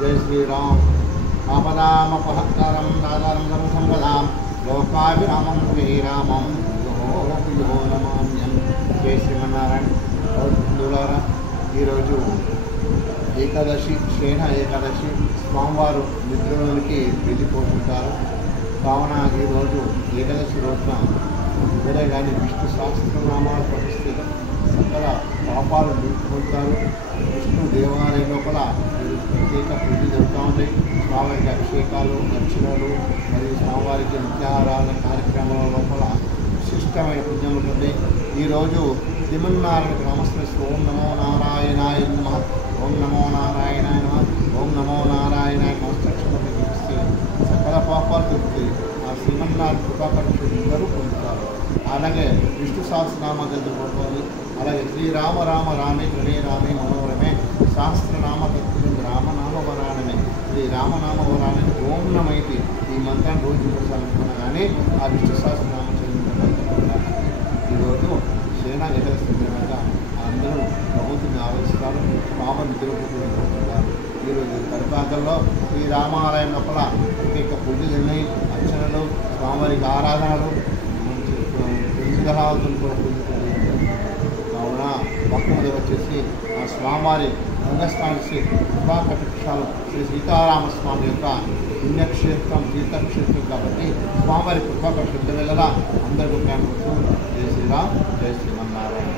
जय श्रीराम। आपदामपहत्तारं दातारं सर्वसम्पदां लोकाभिरामं श्रीरामं यो नमाम्यहं। जय श्रीमన్నారాయణ। హిందువులారా, ఈరోజు ఏకాదశి, శయన ఏకాదశి, స్వామివారు నిద్రలోనికి వెళ్ళిపోతుంటారు. కావున ఈరోజు ఏకాదశి రోజున ఎవరే కానీ విష్ణు సహస్రనామాలు పఠిస్తే సకల పాపాలు నిలుపుకుంటారు. విష్ణు దేవాలయం లోపల ప్రత్యేక పూజలు జరుగుతూ ఉంటాయి. స్వామివారికి అభిషేకాలు, అర్చనలు మరియు స్వామివారికి నిత్యారాధన కార్యక్రమాల లోపల విశిష్టమైన పుణ్యం ఉంటుంది. ఈరోజు శ్రీమన్నారాయణకు నమస్కరిస్తూ ఓం నమో నారాయణాయ నమః, ఓం నమో నారాయణాయ నమః, ఓం నమో నారాయణాయ నమస్కరించడం చూపిస్తే సకల పాపాలు దొరుకుతాయి. ఆ శ్రీమన్నారాయణ కృపాకరుషులు అందరూ పొందుతారు. అలాగే విష్ణు సహస్రనామా చదువుకోవాలి. అలాగే శ్రీరామ రామ రామే కృణే రామే మనోరమే సహస్రనామ తత్వం రామనామవరాణమే శ్రీరామనామవరాణని ఓం నమైతి ఈ మంత్రాన్ని రోజు ప్రసాదించుకున్నా కానీ ఆ విష్ణు సహస్రనామ చదువుకుంటారు. ఈరోజు శయన ఏకాదశి సందర్భంగా అందరూ ప్రభుత్వాన్ని ఆలోచిస్తారు. స్వామి నిద్రపోతుంటారు. ఈరోజు కర్కాటంలో శ్రీరామాలయం లోపల ప్రత్యేక పూజలు ఉన్నాయి, అర్చనలు, స్వామివారికి ఆరాధనలు, విగ్రహాలతో కూడా పూజించారు. కావున భక్తులు వచ్చేసి ఆ స్వామివారి రంగస్థానిసి కృపాకటాక్షాలు శ్రీ సీతారామస్వామి యొక్క పుణ్యక్షేత్రం, తీర్థక్షేత్రం కాబట్టి స్వామివారి కృపాకటాక్ష వెళ్ళలా అందరూ జై శ్రీరామ్, జై శ్రీమన్నారాయణ.